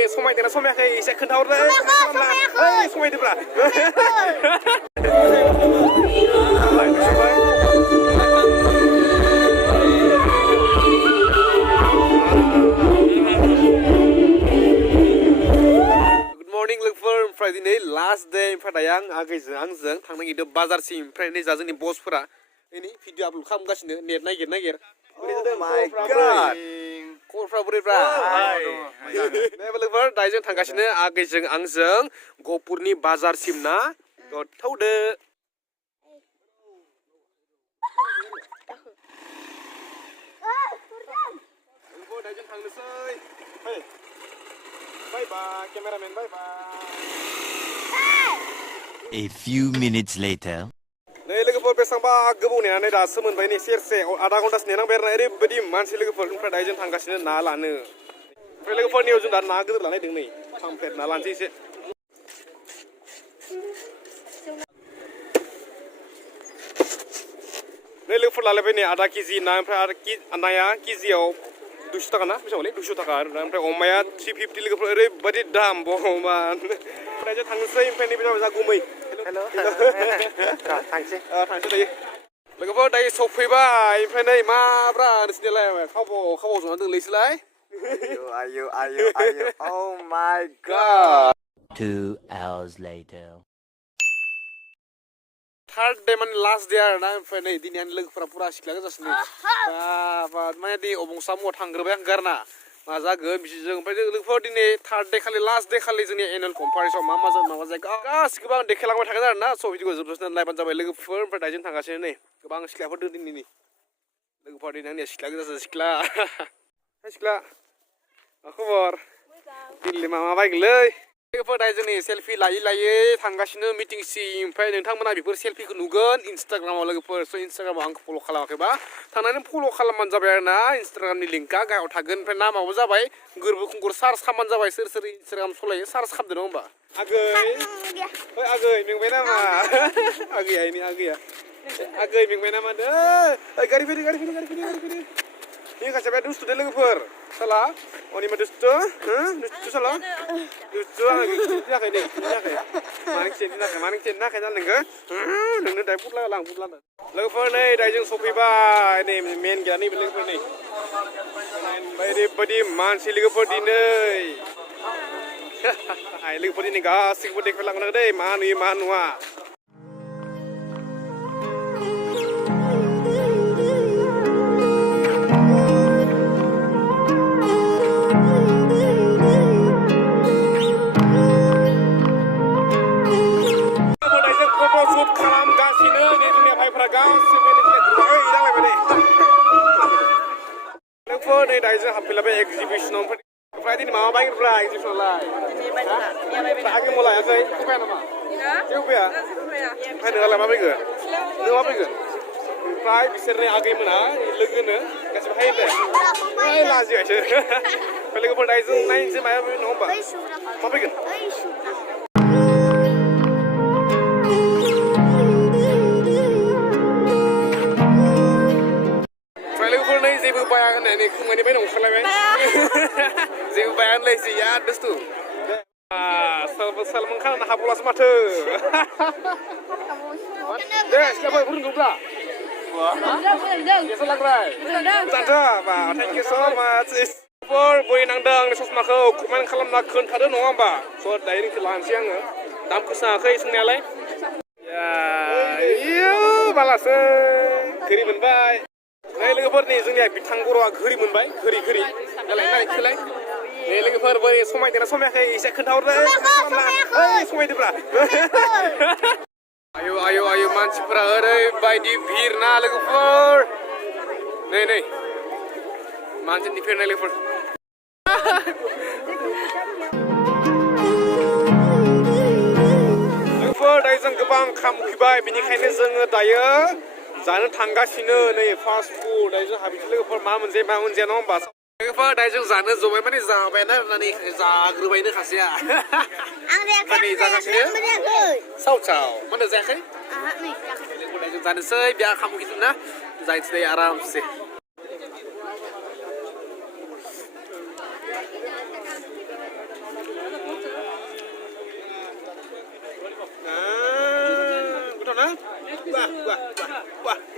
बोरै समायदोंना समायाखै एसे खोन्थाहरदो समायदोब्रा मर्निं लोगोफोर ओमफ्राय दिनै लास्ट डे ओमफ्राय दायो आगैजों आंजों थांनो नागिरदों बाजारसिम ओमफ्राय नै जा जोंनि बसफोरा नै भिडिअ आपल'ड खालामगासिनो नेट नागिर खबरफ्रा बोरैब्रा लोगोफोर दायो जों थांगासिनो आगैजों आंजों गहपुरनि बाजारसिम ना थौदो दायो जों थांनोसै Bye bye, cameraman, bye bye. A few minutes later. नै लोगोफोर बेसेबांबा गोबाव नेनानै दासो मोनबाय नै सेरसे आधा घन्टासो नेनांबाय आरोना ओरैबायदि मानसि लोगोफोर ओमफ्राय दायो जों थांगासिनो ना लानो ओमफ्राय लोगोफोरनियाव जों दा ना गिदिर लानायदों नै पामफ्लेट ना लानोसै एसे नै लोगोफोर लालायबाय नै आधा केजि ना ओमफ्राय आरो नाया केजियाव 200 टाका ना बेसेबांलै 200 टाका आरोना ओमफ्राय अमाया 350 लोगोफोर ओरैबायदि दाम बहमान ओमफ्राय जों थांनोसै ओमफ्राय नैबे जाबाय जा गुमै थांसै दायो लोगोफोर दायो सफैबाय ओमफ्राय नै माब्रा नोंसिनियालाय खाबाव जना दंलैसोलाय आयु oh my god 2 hours later. Third day माने लास्ट डे आरोना ओमफ्राय नै दिनै आंनि लोगोफोरा पुरा सिख्ला गोजासिनो माने दै अबंसा मुवाव थांग्रोबाय आं गारना मा जागोन बिसोरजों ओमफ्राय जों लोगोफोर दिनै थार्ड डे खालि लास्ट डे खालि जोंनि एनुवेल कम्पारिसनाव मा जायो गासिखौबो आं देखायलांबाय थागोन आरोना स' भिडिअखौ जोबजासिम नायबानो जाबाय लोगोफोर ओमफ्राय दायो जों थांगासिनो नै गोबां सिख्लाफोर दं दिनैनि लोगोफोर दिनै आंनिया सिख्ला गोजासो सिख्ला मा खबर दिनै मा बायगोनलै लोगोफोर दायो जोंनि सेल्फि लायै थांगासिनो मिटिंसिम ओमफ्राय नोंथांमोना बेफोर सेल्फिखौ नुगोन इन्सटाग्रामाव लोगोफोर स' इन्सटाग्रामाव आंखौ फल' खालामाखैबा थांनानै फल' खालामबानो जाबाय आरोना इन्सटाग्रामनि लिंकआ गाहायाव थागोन ओमफ्राय नामाबो जाबाय गोरबो खुंगुर सार्च खालामबानो जाबाय सोर इन्सटाग्राम सलायो सार्च खालामदो नङा होमबा आगै मेंबाय नामा आगैया मेंबाय नामा गारि फैदो ini kasih bayar dustu deh लोगोफोर salah ini mah dustu salah dustu ini kayak maning cendina kayak nengke nengke dari putla लोगोफोर नै दायो जों सफैबाय नै मेन गैया नै लोगोफोर नै बायदि मानसि लोगोफोर दिनै लोगोफोर दिनै गासिखौबो देखायलांनांगौ दै मा नुयो मा नुवा नै दायो जों हाबफैलायबाय एक्जिबिसनाव ओमफ्राय दिनै माबा बायगोनब्रा एक्जिबिसनावलाय आगै मलायाखै फैया नामा जेबो फैया ओमफ्राय नोंहालाय मा बायगोन ओमफ्राय बिसोरनि आगै मोना लोगोनो गासिबो हायो दे लाजिबायसो ओमफ्राय लोगोफोर दायो जों नायनोसै माया नङा होमबा मा फैगोन जेबो बाया होननानै खोमानिफ्राय ओंखारलायबाय जेबो बाया होनलायसै या दुस्तु सलमान खान हाबलासो माथो दे सिख्लाफोर फोरोंगौब्ला केसा लाग्राय जाथा बा थेंक इउ स' माच बोरै नांदों आंनि ससमाखौ कमेन्ट खालामना खोन्थादो नङा होमबा स' दायो नोंखौ लानोसै आङो दामखौ सोङाखै सोंनायालाय बालासो गोरि मोनबाय नै लोगोफोर नै जोंनिया बिथां बर'आ घरि मोनबाय घरि नायखोलाय नै लोगोफोर बोरै समायदोंना समायाखै एसे खोन्थाहरदो समायदोब्रा आयु मानसिफोरा ओरैबायदि भिर ना लोगोफोर नै मानसिनि भिर लोगोफोर दायो जों गोबां खाम उखैबाय बेनिखायनो जोङो दायो जानो थांगासिनो नै फास्ट फुड दायो जोंहा बिदि लोगोफोर मा मोनजाया नङा होमबा लोगोफोर दायो जों जानो जबाय माने जाबायानो होननानै जाग्रोबायनो खासेया माने जागासिनो साव माने जायाखै लोगोफोर दायो जों जानोसै बिया खाम उखैदों ना जायनोसै दायो आरामसे wah, wah, wah, wah.